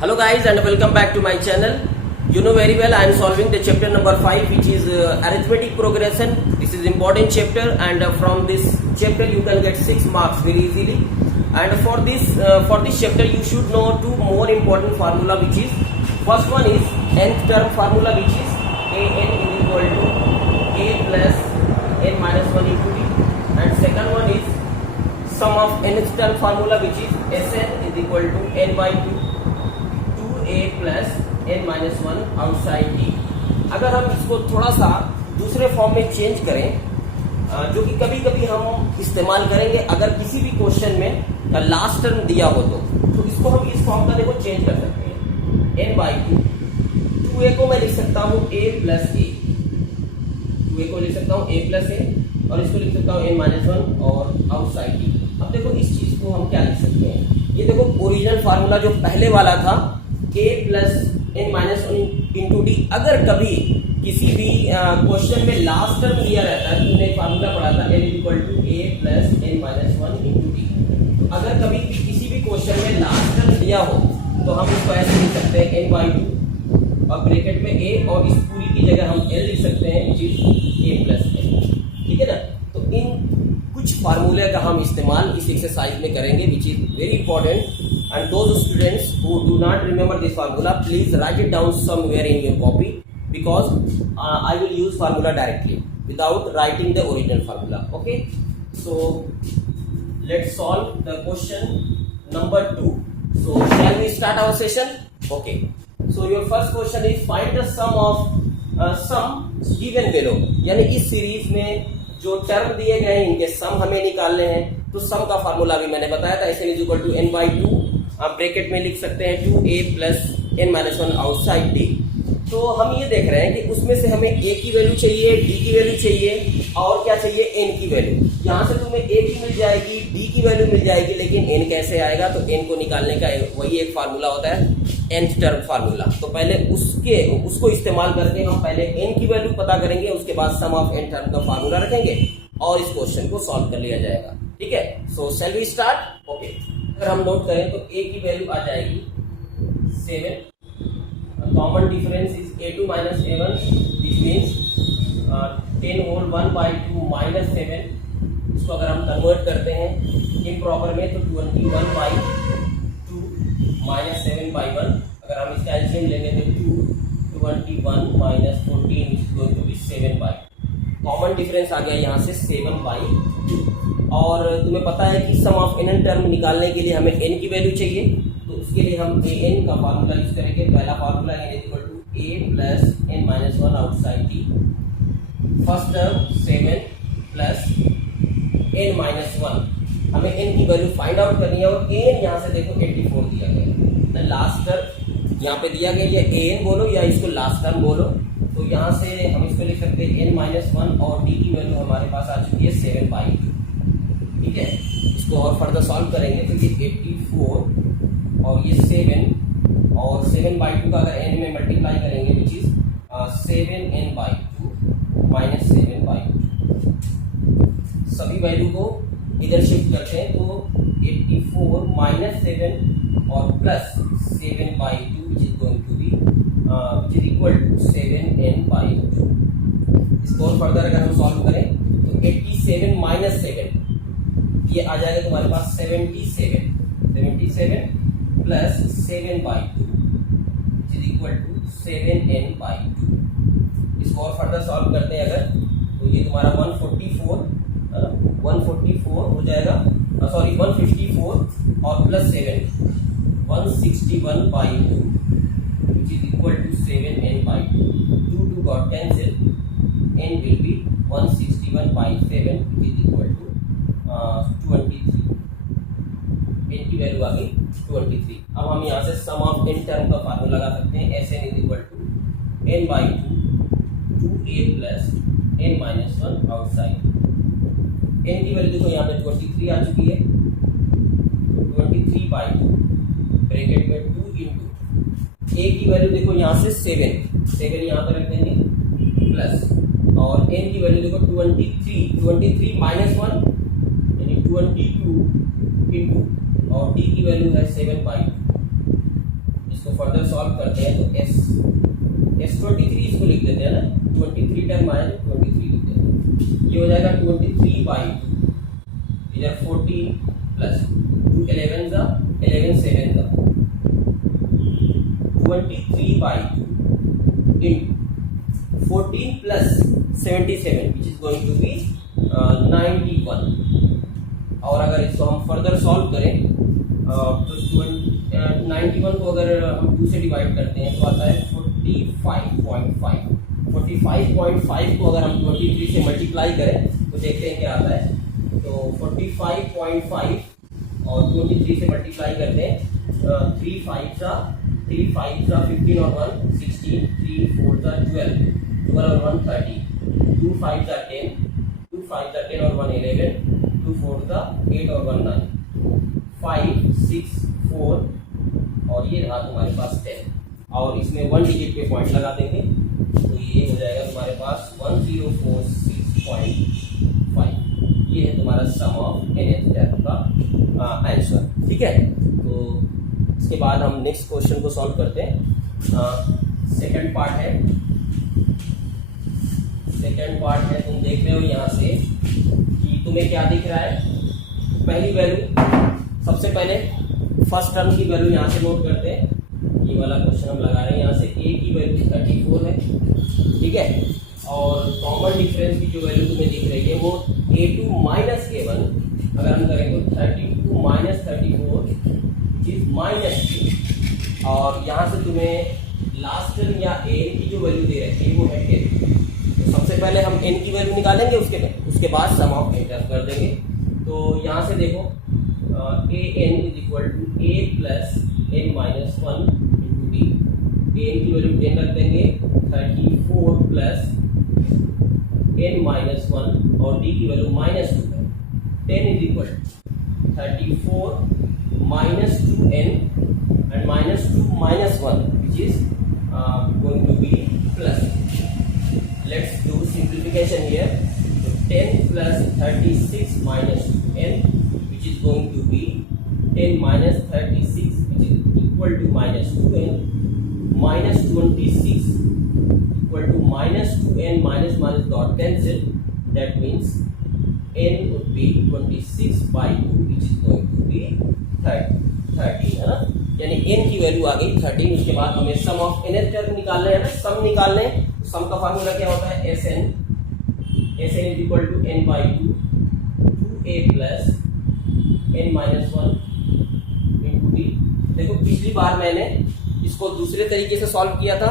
Hello guys and welcome back to my channel. You know very well I am solving the chapter number 5 which is arithmetic progression. This is important chapter and from this chapter you can get 6 marks very easily. And for this chapter you should know two more important formula, which is first one is nth term formula, which is an is equal to a plus n minus 1 into d, and second one is sum of nth term formula, which is Sn is equal to n by 2 a plus n minus 1 outside D. अगर हम इसको थोड़ा सा दूसरे form में change करें, जो कि कभी कभी हम इस्तेमाल करेंगे अगर किसी भी क्वेश्चन में लास्ट टर्म दिया हो तो इसको हम इस फॉर्म का देखो चेंज कर सकते हैं। n बाई 2 को मैं लिख सकता हूँ a प्लस ए, 2a को लिख सकता हूँ a प्लस ए, और इसको लिख सकता हूँ n माइनस 1 और आउटसाइड डी। अब देखो इस चीज को हम क्या लिख सकते हैं, ये देखो ओरिजिनल फार्मूला जो पहले वाला था a plus N minus 1 into D. अगर कभी किसी भी क्वेश्चन में लास्ट टर्म दिया रहता है, तुमने फार्मूला पढ़ा था n equal to a plus N minus 1 into D. अगर कभी किसी भी क्वेश्चन में लास्ट टर्म दिया हो तो हम इसको ऐसे लिख सकते हैं n बाई 2 और ब्रैकेट में a, और इस पूरी की जगह हम l लिख सकते हैं which is a plus n। ठीक है ना। तो इन कुछ फार्मूले का हम इस्तेमाल इस एक्सरसाइज में करेंगे which is very important. And those students who do not remember this formula, please write it down somewhere in your copy, because I will use formula directly without writing the original formula. Okay, so let's solve the question number 2. So shall we start our session? Okay, so your first question is find the sum of sum given below. यानी इस series में जो term दिए गए हैं इनके सम हमें निकालने हैं। तो सम का फार्मूला भी मैंने बताया था, Sn is equal to n by 2, आप ब्रैकेट में लिख सकते हैं 2a plus n minus 1 outside D. तो हम ये देख रहे हैं कि उसमें से हमें a की वैल्यू चाहिए, d की वैल्यू चाहिए, और क्या चाहिए, n की वैल्यू। यहाँ से तुम्हें a की मिल जाएगी, d की वैल्यू मिल जाएगी, लेकिन n कैसे आएगा? तो n को निकालने का वही एक फार्मूला होता है nth टर्म फार्मूला। तो पहले उसको इस्तेमाल करके हम पहले n की वैल्यू पता करेंगे, उसके बाद सम ऑफ n टर्म का फार्मूला रखेंगे और इस क्वेश्चन को सॉल्व कर लिया जाएगा। ठीक है, सो शैल वी स्टार्ट। ओके, अगर हम नोट करें तो a की वैल्यू आ जाएगी 7। Common difference is a2 minus a1, this means 10 whole 1 by 2 minus 7। इसको अगर हम कन्वर्ट करते हैं इम्प्रॉपर में तो 21 बाई 2 माइनस 7 बाई 1। अगर हम इसका एलसीएम लेंगे तो 21 minus 14 is going to be 7 by. Common difference आ गया यहाँ से 7 बाई 2। और तुम्हें पता है कि सम ऑफ n टर्म निकालने के लिए हमें n की वैल्यू चाहिए, तो उसके लिए हम an का फार्मूला यूज करेंगे। पहला formula n equal to a plus n minus 1 outside D. First term 7 plus n minus 1, हमें n की वैल्यू फाइंड आउट करनी है, और an यहाँ से देखो 84 दिया गया। लास्ट टर्म यहाँ पे दिया गया, ये an बोलो या इसको लास्ट टर्म बोलो। तो यहाँ से हम इसको लिख सकते हैं n माइनस 1, और d की वैल्यू हमारे पास आ चुकी है 7 बाई 2। ठीक है, इसको और फर्दर सॉल्व करेंगे तो ये 84 और ये 7, और 7 बाई 2 का अगर n में मल्टीप्लाई करेंगे which is 7n by 2 minus 7 by 2। सभी वैल्यू को इधर शिफ्ट करते हैं तो 84 माइनस 7 और plus 7 by 2 which is going to be which is equal to 7n by 2। इसको और फर्दर अगर हम सॉल्व करें तो 87 माइनस 7, ये आ जाएगा तुम्हारे पास 77 plus 7 by 2 is equal to 7n by 2। इसको और फर्दर सॉल्व करते हैं अगर, तो ये तुम्हारा 144 हो जाएगा, सॉरी 154 और plus 7 161 by 2 which is equal to 7n by 2। 2 got cancelled, n will be 161 by 7 which is equal to 23। n की वैल्यू आ गई 23। अब हम यहाँ से सम ऑफ n टर्म का फार्मूला लगा सकते हैं। Sn is equal to n by 2 2a plus n minus 1 outside. n की वैल्यू देखो यहाँ पे 23 आ चुकी है, 23 बाई 2 ब्रैकेट में 2 इंटू a की वैल्यू देखो यहाँ से 7 यहाँ पर रख देंगे प्लस, और n की वैल्यू देखो 23 माइनस 1 यानी 22 इंटू, और d की वैल्यू है 7 बाई 2। इसको फर्दर सॉल्व करते हैं तो S23 इसको लिख देते हैं ना, 23 टर्म आया तो 23 लिख देते हैं। ये हो जाएगा 23/2 इधर 14 प्लस 2 11 जा 11 7 जा 23/2 into 14 plus 77 which is going to be 91। और अगर इसको हम फर्दर सॉल्व करें तो 91 को अगर हम 2 से डिवाइड करते हैं तो आता है 45.5। 45.5 को अगर हम 23 से मल्टीप्लाई करें तो देखते हैं क्या आता है। तो 45.5 और 23 से मल्टीप्लाई करते हैं, 3 5 जा 15 और 1 16, 3 4 जा 12, 12 और 1 13, 2 5 जा 10, 2 5 जा 10 और 1 11, 2 4 जा 8 और 1 9, 5 6 4 और ये रहा तुम्हारे पास 10 और इसमें 1 डिजिट पे पॉइंट लगा देंगे तो ये हो जाएगा तुम्हारे पास 1046.5। ये है तुम्हारा सम ऑफ nth टर्म का आंसर। ठीक है, तो इसके बाद हम नेक्स्ट क्वेश्चन को सॉल्व करते हैं। सेकंड पार्ट है, तुम देख रहे हो यहाँ से कि तुम्हें क्या दिख रहा है। पहली वैल्यू, सबसे पहले फर्स्ट टर्म की वैल्यू यहाँ से नोट करते हैं। ये वाला क्वेश्चन हम लगा रहे हैं, यहाँ से a की वैल्यू 34 है। ठीक है, और कॉमन डिफरेंस की जो वैल्यू तुम्हें दिख रही है वो a2 माइनस a1। अगर हम करें तो 32 माइनस 34 -2 और यहाँ से तुम्हें लास्ट टर्म या n की जो वैल्यू दे रखी है वो है 10। तो सबसे पहले हम n की वैल्यू निकालेंगे, उसके बाद सम ऑफ n टर्म कर देंगे। तो यहाँ से देखो an is equal to a plus n minus 1 into d। an की वैल्यू 10 रख देंगे, 34 प्लस n माइनस 1 और d की वैल्यू -2 है। 10 is equal 34 minus 2n and -2 minus 1 which is going to be plus। Let's do simplification here। So 10 plus 36 minus 2n which is going to be 10 minus 36 which is equal to -2n minus 26 equal to -2n minus dot cancel। That means n would be 26/2 which is going to be 30 है ना, यानी n की value आ गई 13। उसके बाद हमें सम of nth term निकालना है ना, सम निकालने। सम का फार्मूला क्या होता है, Sn is equal to n/2 2a plus n minus 1 into d। देखो पिछली बार मैंने इसको दूसरे तरीके से सॉल्व किया था,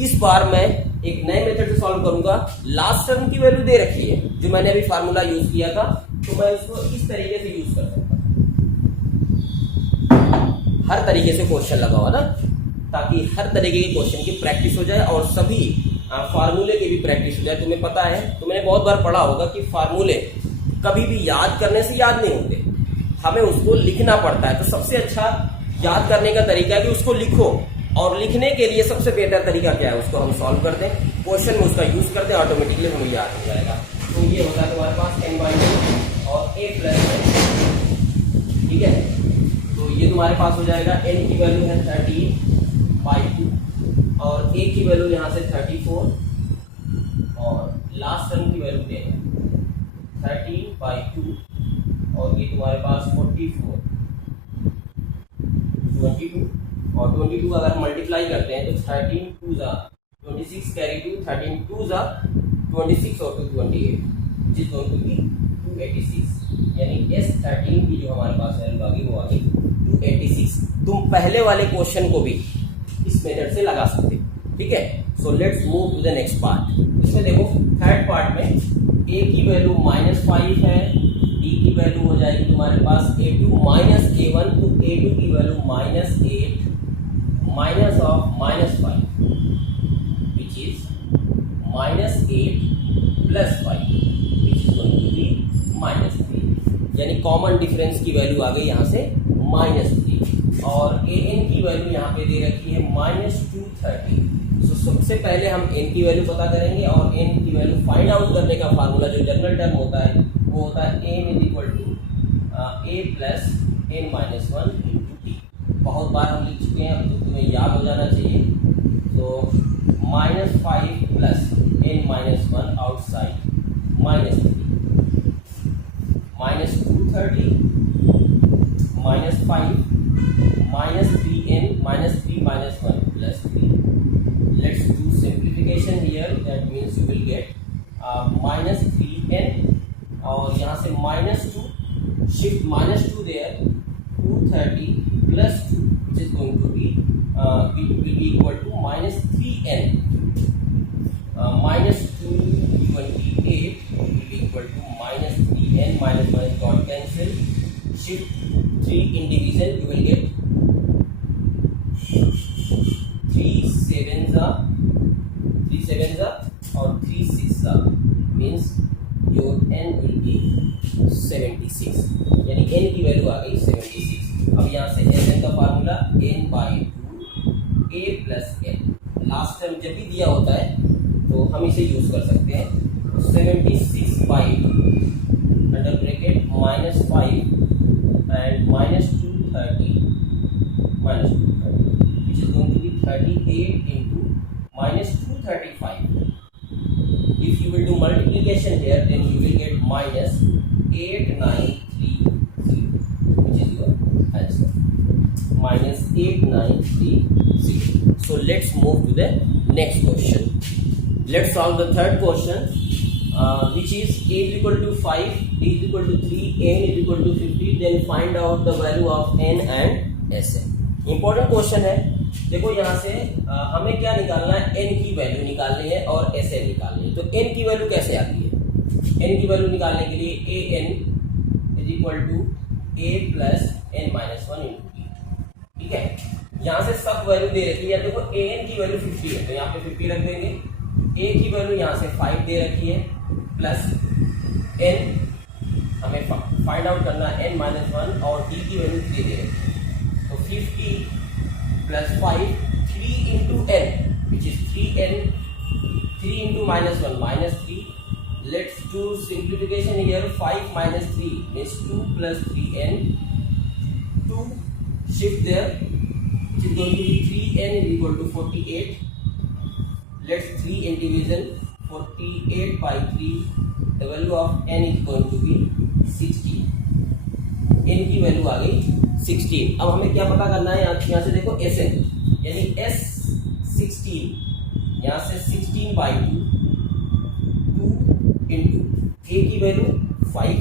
इस बार मैं एक नए मेथड से सॉल्व करूंगा। लास्ट टर्म की वैल्यू दे रखी है जो मैंने अभी फार्मूला यूज किया था, तो मैं इसको इस तरीके से यूज कर सकता हूं। हर तरीके से क्वेश्चन लगा हुआ ना, ताकि हर तरीके के क्वेश्चन की प्रैक्टिस हो जाए और सभी फार्मूले की भी प्रैक्टिस हो जाए। तुम्हें पता है, तुमने बहुत बार पढ़ा होगा कि फार्मूले कभी भी याद करने से याद नहीं होते, हमें उसको लिखना पड़ता है। तो सबसे अच्छा याद करने का तरीका है कि उसको लिखो, और लिखने के लिए सबसे बेहतर तरीका क्या है, उसको हम सॉल्व कर दें, क्वेश्चन में उसका यूज कर दें, ऑटोमेटिकली हमें याद हो जाएगा। तो ये होता है तुम्हारे पास n/2 और a प्लस। ठीक है, तो ये तुम्हारे पास हो जाएगा n की वैल्यू है 13/2 और a की वैल्यू यहाँ से 34 और लास्ट टर्म की वैल्यू 10 है 13/2 और ये तुम्हारे पास 44 22 और 22 अगर हम मल्टीप्लाई करते हैं तो 13 2 जा 26 कैरी 2 13 2 जा 26 और 2 28 जिस दोनों की 286, यानी S13 की जो हमारे पास वैल्यू आ गई वो आ गई 286। तुम पहले वाले क्वेश्चन को भी इस मेथड से लगा सकते हो। ठीक है, so let's move to the next part. इसमें देखो थर्ड पार्ट में a की वैल्यू -5 है, d की वैल्यू हो जाएगी तुम्हारे पास a2 माइनस a1, तो a2 की value -8 minus of -5 which is -8 plus 5 which is going to be -3, यानी कॉमन डिफरेंस की वैल्यू आ गई यहाँ से -3 और an की वैल्यू यहाँ पे दे रखी है -230। तो सबसे पहले हम n की वैल्यू पता करेंगे और n की वैल्यू फाइंड आउट करने का फार्मूला जो जनरल टर्म होता है वो होता है m is equal to a plus n minus 1 into T. बहुत बार हम लिख चुके हैं, अब तो तुम्हें याद हो जाना चाहिए। तो -5 plus n-1 outside -3 -230 -5 -3n -3 -1 plus 3. Let's do simplification here. That means you will get -3n और यहाँ से -2 shift -2 there, 230 plus 2 which is going to be will be equal to -3n, -228 will be equal to -3n, -1 got cancel, shift 3 in division, you will get 3 sevens और 3 6 means your n will be 76, यानी n की value आ गई 76। अब यहाँ से n का formula n/2 a plus n, last time जब भी दिया होता है तो हम इसे यूज कर सकते हैं। 76/2 under bracket -5 and -230 which is going to be 38 into -235. If you will do multiplication here, then you will get -8930, which is your answer, -8930. So let's move to the next question. Let's solve the third question, which is a is equal to 5, b is equal to 3, n is equal to 50. Then find out the value of n and sn. Important question है। देखो यहाँ से हमें क्या निकालना है, n की value निकालनी है और sn निकालनी है। तो n की वैल्यू कैसे आती है? n की वैल्यू निकालने के लिए an is equal to a plus n-1 into b, ठीक है। यहाँ से सब वैल्यू दे रखी है। देखो an की वैल्यू 50 है तो यहाँ पे 50 रख देंगे, a की वैल्यू यहाँ से 5 दे रखी है, प्लस n हमें फाइंड आउट करना है n-1 और d की वैल्यू 3 दे रखी है। तो 50 plus 5 3 into n which is 3n, 3 into -1 -3. Let's do simplification here. 5 minus 3 means 2 plus 3n. 2 shift there, which is going to be 3n is equal to 48. Let's 3 in division. 48 by 3. The value of n is going to be 16. n की value आ गई 16। अब हमें क्या पता करना है, यहाँ से देखो sn यानी s16, यहाँ से 16/2 2 इंटू a की value 5,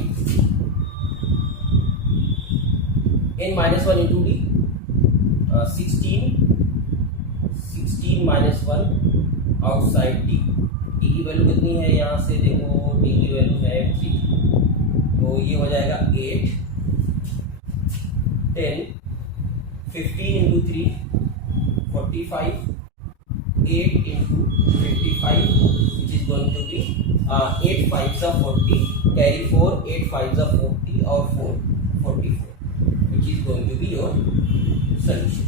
n-1 into d 16 -1 outside d की वैल्यू कितनी है, यहाँ से देखो d की वैल्यू है 3, तो ये हो जाएगा 8 10 15 into 3 45 8 into 55 which is going to be 8 5s are 40, carry 4, 8 5s are 40 और 4 44 which is going to be your solution,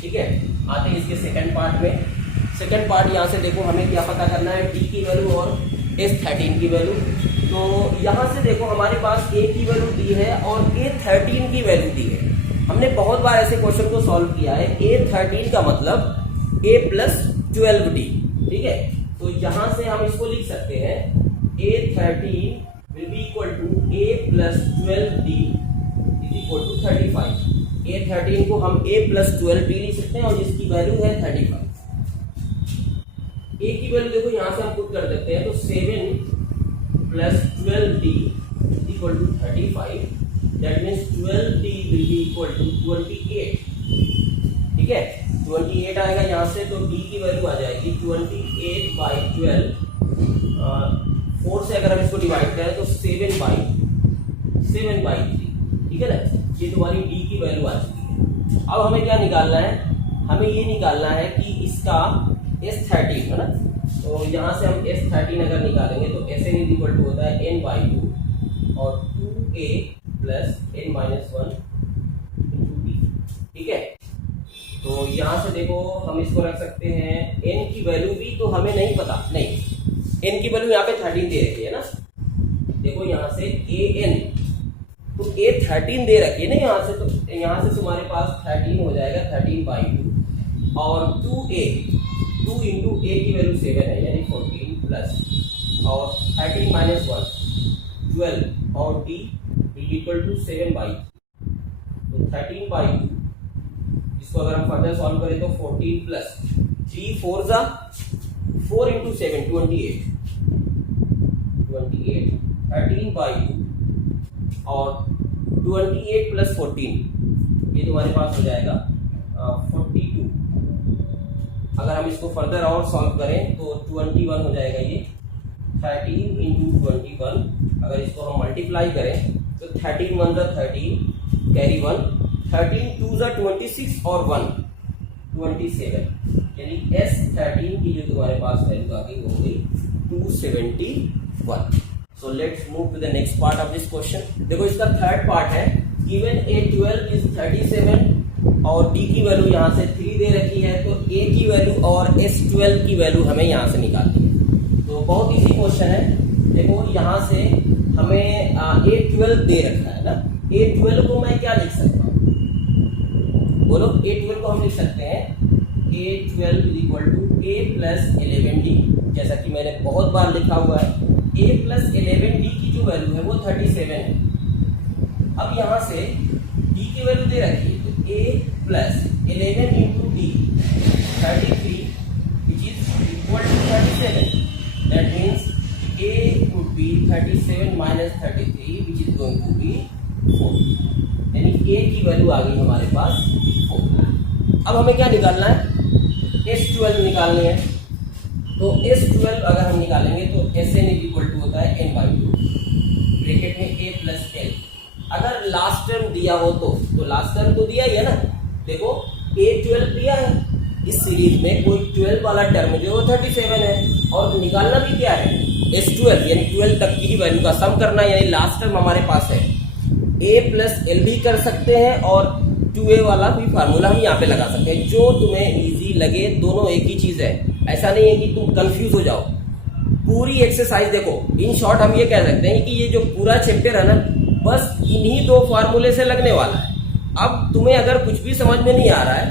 ठीक है। आते हैं इसके सेकंड पार्ट में। सेकंड पार्ट यहाँ से देखो हमें क्या पता करना है, d की वैल्यू और s13 की वैल्यू। तो यहाँ से देखो हमारे पास a की वैल्यू दी है और a13 की वैल्यू दी है। हमने बहुत बार ऐसे क्वेश्चन को सॉल्व किया है। a13 का मतलब a प्लस 12d, ठीक है। तो यहाँ से हम इसको लिख सकते हैं a13 will be equal to a plus 12d is equal to 35। a13 को हम a प्लस 12d लिख सकते हैं और जिसकी वैल्यू है 35। a की वैल्यू देखो यहाँ से हम पुट कर देते हैं, तो 7 plus 12d is equal to 35। That means 12d will be equal to 28, ठीक है। 28 आएगा यहाँ से, तो d की वैल्यू आ जाएगी 28/12। 4 से अगर हम इसको डिवाइड करें तो 7/3, ठीक है ना। ये तुम्हारी d की वैल्यू आ चुकी है। अब हमें क्या निकालना है, हमें ये निकालना है कि इसका s13 है ना। तो यहाँ से हम s13 अगर निकालेंगे तो sn इज इक्वल टू होता है n/2 और 2a plus n-1 into b, ठीक है। तो यहाँ से देखो हम इसको रख सकते हैं, n की वैल्यू भी तो हमें नहीं पता, नहीं n की वैल्यू यहाँ पे 13 दे रखी है ना। देखो यहाँ से an तो a 13 दे रखी है ना यहाँ से, तो यहाँ से तुम्हारे पास 13 हो जाएगा 13/2 और 2 इंटू a की वैल्यू 7 है यानी 14 प्लस और 13 माइनस 1 12 और d इक्वल टू 7/2 तो 13/2 इसको अगर हम फर्दर सॉल्व करें तो 14 प्लस 3 4 जा 4 इंटू 7 28 13/2 और 28 प्लस 14 ये तुम्हारे पास हो जाएगा 42। अगर हम इसको फर्दर और सॉल्व करें तो 21 हो जाएगा ये 13 इंटू 21। अगर इसको हम मल्टीप्लाई करें तो 13 1 जा 13 कैरी 1 13 2 जा 26 और 1 27 यानी S13 की जो तुम्हारे पास वैल्यू आ गई वो हो गई 271। So let's move to the next part of this question. देखो इसका थर्ड पार्ट है गिवन A12 इज 37 और D की वैल्यू यहाँ से 3 दे रखी है, तो A की वैल्यू और S12 की वैल्यू हमें यहाँ से निकालनी है। तो बहुत इजी क्वेश्चन है। देखो यहाँ से हमें A12 दे रखा है ना, A12 को मैं क्या लिख सकता हूँ, बोलो। A12 को हम लिख सकते हैं A12 is equal to A plus 11D, जैसा कि मैंने बहुत बार लिखा हुआ है। A प्लस 11D की जो वैल्यू है वो 37 है। अब यहाँ से D की वैल्यू दे रखी है, तो A plus 11 into D 33 which is equal to 37। That means A would be 37 minus 33 which is going to be 4, यानी A की वैल्यू आ गई हमारे पास 4। अब हमें क्या निकालना है, S12 निकालनी है। तो S12 अगर हम निकालेंगे तो Sn इज इक्वल टू होता है n/2 ब्रैकेट में A प्लस L। अगर लास्ट टर्म दिया हो तो लास्ट टर्म तो दिया ही है ना। देखो A12 दिया है, इस सीरीज में कोई 12 वाला टर्म जो वो 37 है और निकालना भी क्या है S12 यानी 12 तक की ही वैल्यू का सम करना है, यानी लास्ट टर्म हमारे पास है। A प्लस L भी कर सकते हैं और 2A वाला भी फार्मूला हम यहाँ पे लगा सकते हैं, जो तुम्हें इजी लगे। दोनों एक ही चीज है, ऐसा नहीं है कि तुम कंफ्यूज हो जाओ। पूरी एक्सरसाइज देखो, इन शॉर्ट हम ये कह सकते हैं कि ये जो पूरा चैप्टर है ना बस इन्हीं 2 फार्मूले से लगने वाला है। अब तुम्हें अगर कुछ भी समझ में नहीं आ रहा है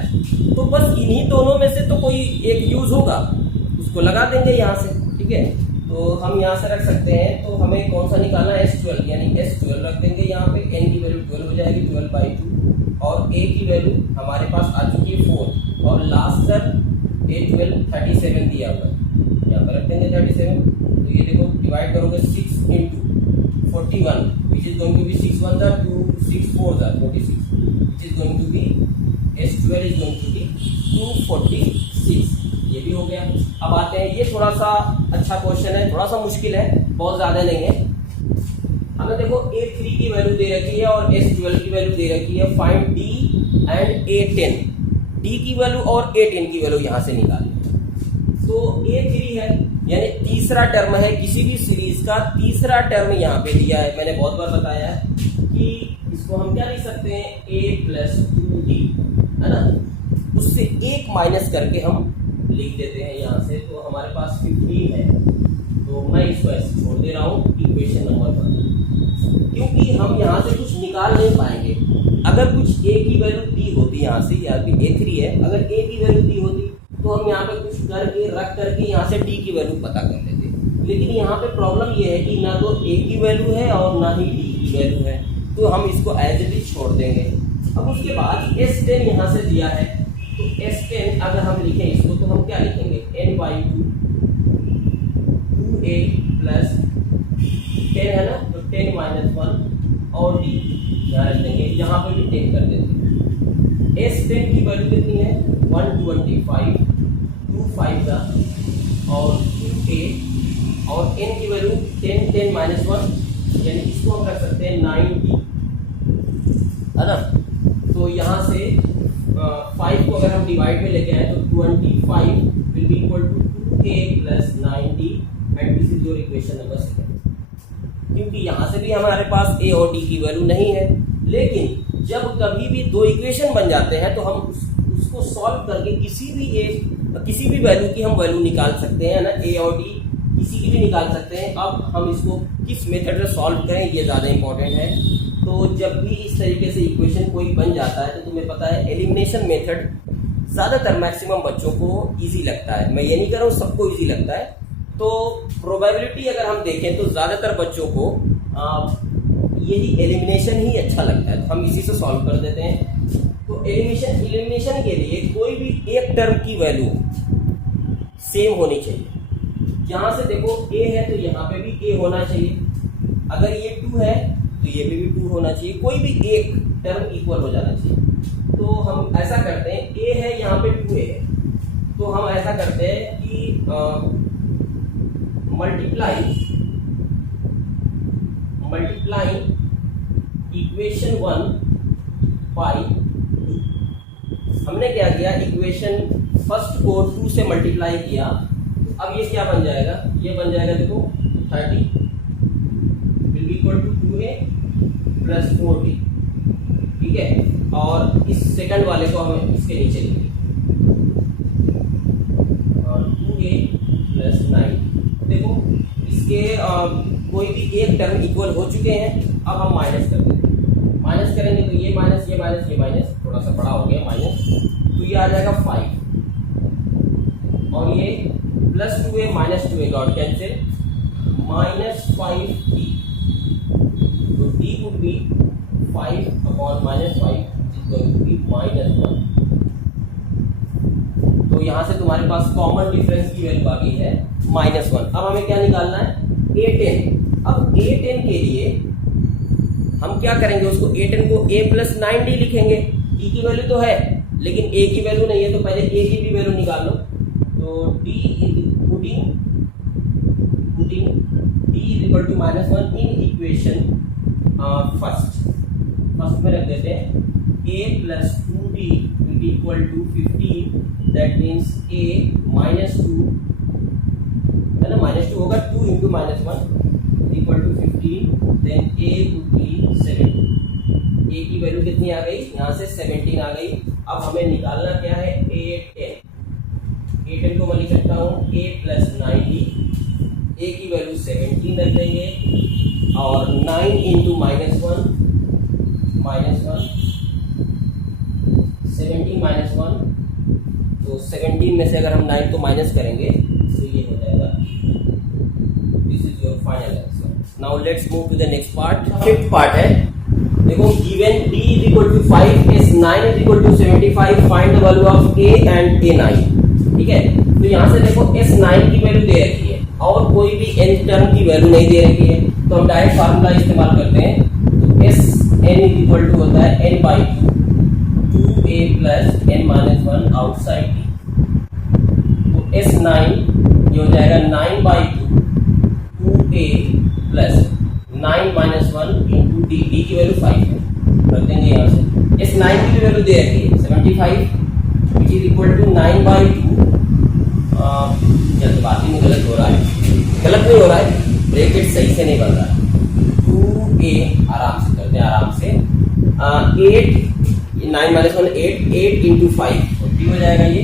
तो बस इन्हीं दोनों में से तो कोई एक यूज होगा, उसको लगा देंगे यहाँ से, ठीक है। तो हम यहाँ से रख सकते हैं, तो हमें कौन सा निकालना है S12 यानी S12 रख देंगे यहाँ पे। n की वैल्यू 12 हो जाएगी 12/2 और A की वैल्यू हमारे पास आ चुकी है 4 और लास्ट टर्म A12 37 दिया हुआ है, यहाँ पर रख देंगे 37। तो ये देखो डिवाइड करोगे 6 into 41 which is going to be 6 1 जा 2 6 4 जा 46 which is going to be S12 is going to be 246। ये भी हो गया। अब आते हैं, ये थोड़ा सा अच्छा क्वेश्चन है, थोड़ा सा मुश्किल है, बहुत ज्यादा नहीं है। हमें देखो A3 की वैल्यू दे रखी है और S12 की वैल्यू दे रखी है। Find D and A10, D की वैल्यू और A10 की वैल्यू यहाँ से निकालें। तो A3 है यानी तीसरा टर्म है, किसी भी सीरीज का तीसरा टर्म यहाँ पे दिया है। मैंने बहुत बार बताया है कि इसको हम क्या लिख सकते हैं, A प्लस 2D है ना, उससे 1 माइनस करके हम लिख देते हैं यहाँ से। तो हमारे पास 15 है, तो मैं इसको ऐसे छोड़ दे रहा हूँ इक्वेशन नंबर 1, क्योंकि हम यहाँ से कुछ निकाल नहीं पाएंगे। अगर कुछ A की वैल्यू दी होती यहाँ से, या फिर A3 है, अगर A की वैल्यू दी होती तो हम यहाँ पे कुछ करके रख करके यहाँ से D की वैल्यू पता कर लेते। लेकिन यहाँ पे प्रॉब्लम ये है कि ना तो A की वैल्यू है और ना ही D की वैल्यू है, तो हम इसको एज इट इज छोड़ देंगे। अब उसके बाद S10 यहाँ से दिया है, तो S10 अगर हम लिखें इसको तो हम क्या लिखेंगे, n/2 2A प्लस 10 है ना, तो 10 माइनस 1 और D यहाँ रख देंगे, यहाँ पे भी 10 कर देते हैं। S10 की वैल्यू कितनी है 125 2 5 का और 2A और n की वैल्यू 10 10 माइनस 1 यानी इसको हम रख सकते हैं 9D है ना। तो यहाँ से 5 को अगर हम डिवाइड में लेके आए तो 25 will be equal to 2A plus 9D and this is your equation number 7। क्योंकि यहाँ से भी हमारे पास A और D की वैल्यू नहीं है, लेकिन जब कभी भी 2 इक्वेशन बन जाते हैं तो हम उसको सॉल्व करके किसी भी वैल्यू की हम वैल्यू निकाल सकते हैं ना, A और D किसी की भी निकाल सकते हैं। अब हम इसको किस मेथड से सॉल्व करें ये ज्यादा इंपॉर्टेंट है। तो जब भी इस तरीके से इक्वेशन कोई बन जाता है तो तुम्हें पता है एलिमिनेशन मेथड ज़्यादातर मैक्सिमम बच्चों को इजी लगता है। मैं ये नहीं कर रहा हूँ सबको इजी लगता है, तो प्रोबेबिलिटी अगर हम देखें तो ज़्यादातर बच्चों को यही एलिमिनेशन ही अच्छा लगता है, तो हम इसी से सॉल्व कर देते हैं। तो एलिमिनेशन के लिए कोई भी एक टर्म की वैल्यू सेम होनी चाहिए। यहाँ से देखो a है तो यहाँ पे भी a होना चाहिए, अगर ये 2 है तो ये भी 2 होना चाहिए, कोई भी एक टर्म इक्वल हो जाना चाहिए। तो हम ऐसा करते हैं, a है यहाँ पे 2a है, तो हम ऐसा करते हैं कि मल्टीप्लाई इक्वेशन 1 बाई 2। हमने क्या किया, इक्वेशन फर्स्ट को 2 से मल्टीप्लाई किया, अब ये क्या बन जाएगा, ये बन जाएगा देखो 30 will be equal to 2a plus 4b, ठीक है। और इस सेकंड वाले को हम इसके नीचे लिखेंगे, और 2a प्लस 9। देखो इसके कोई भी एक टर्म इक्वल हो चुके हैं, अब हम माइनस कर देंगे। माइनस करेंगे तो ये माइनस, ये माइनस, ये माइनस, थोड़ा सा बड़ा हो गया माइनस, तो ये आ जाएगा 5, और ये plus 2a minus 2a got cancelled, minus 5d, तो d would be 5 upon minus 5 is going to be -1। तो यहाँ से तुम्हारे पास कॉमन डिफरेंस की वैल्यू आ गई है -1। अब हमें क्या निकालना है, a10। अब a10 के लिए हम क्या करेंगे, उसको a10 को a प्लस 9d लिखेंगे। d की वैल्यू तो है लेकिन a की वैल्यू नहीं है, तो पहले a की भी वैल्यू निकाल लो। तो d is putting d is equal to -1 in equation first में रख देते हैं, a plus 2d will be equal to 15, that means a -2 है ना, -2 होगा, 2 into -1 equal to 15, then a would be 17। a की वैल्यू कितनी आ गई, यहाँ से 17 आ गई। अब हमें निकालना क्या है, a10 को मैं लिख सकता हूँ a प्लस 9d, a की वैल्यू 17 रख देंगे, और 9 इंटू -1 17 -1, तो 17 में से अगर हम 9 को माइनस करेंगे तो ये हो जाएगा, this is your final answer. Now let's move to the next part. Fifth part है, देखो given d is equal to 5, s9 is equal to 75, find the value of a and a9, ठीक है। तो यहाँ से देखो s9 की value दे रखी है और कोई भी n टर्म की वैल्यू नहीं दे रखी है, तो हम डायरेक्ट फार्मूला इस्तेमाल करते हैं। तो sn इज इक्वल टू होता है n by 2a plus n-1 outside d। तो s9 ये हो जाएगा 9 by 2a plus 9-1 into d, d की वैल्यू 5 है, रख देंगे यहाँ से। s9 की वैल्यू दे रखी है 75 which is equal to 9 by 2, जल्दबाजी में गलत हो रहा है, गलत नहीं हो रहा है, ब्रैकेट सही से नहीं बन रहा है। 2a आराम से करते हैं, आराम से 8 9-1 8 इंटू 5 40 हो जाएगा ये।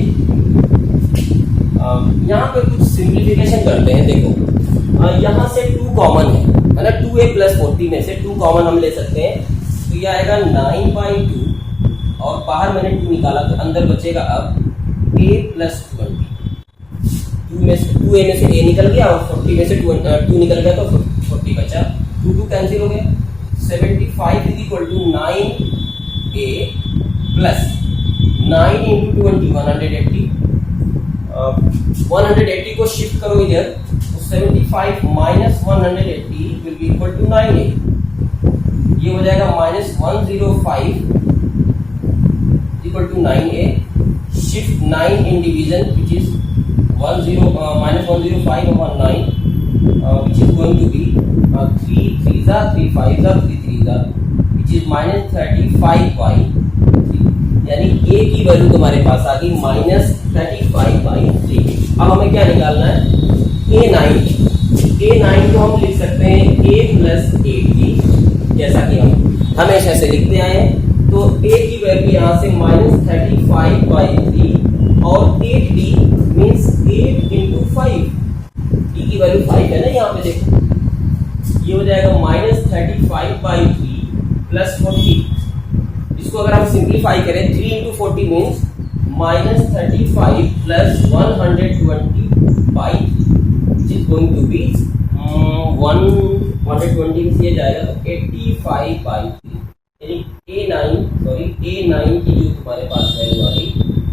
यहाँ पे कुछ सिंप्लीफिकेशन करते हैं। देखो यहाँ से 2 कॉमन है ना, 2a प्लस 40 में से 2 कॉमन हम ले सकते हैं, तो ये आएगा 9 बाई 2, और बाहर मैंने 2 निकाला तो अंदर बचेगा अब a प्लस 20। 2a में से a निकल गया और 40 में से 2 निकल गया, तो 40 बचा, 2 कैंसिल हो गया। 75 is equal to 9a plus 9 into 20 180, 180 को शिफ्ट करो इधर, तो 75 minus 180 will be equal to 9a, ये हो जाएगा -105 equal to 9a, shift 9 in division which is -105 upon 9, which is going to be 3 3s are 3 5s are 3 3s are, which is -35/3, यानी a की value तुम्हारे पास आ गई -35/3। अब हमें क्या निकालना है, a9 को हम लिख सकते हैं a प्लस 8d, जैसा कि हम हमेशा से लिखते आए हैं। तो a की वैल्यू यहाँ से -35/3, और 8d मीन्स 8 इंटू 5, d की वैल्यू 5 है ना यहाँ पे, देखो ये हो जाएगा -35/3 प्लस 40, इसको अगर हम सिंप्लीफाई करें 3 into 40 means -35 plus 120 which is going to be 120 से जाएगा तो 85/3, यानी A9 की जो तुम्हारे पास वैल्यू आ गई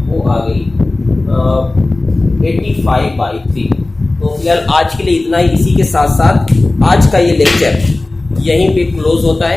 वो आ गई 85/3। तो फिलहाल आज के लिए इतना ही। इसी के साथ साथ आज का ये लेक्चर यहीं पे क्लोज होता है।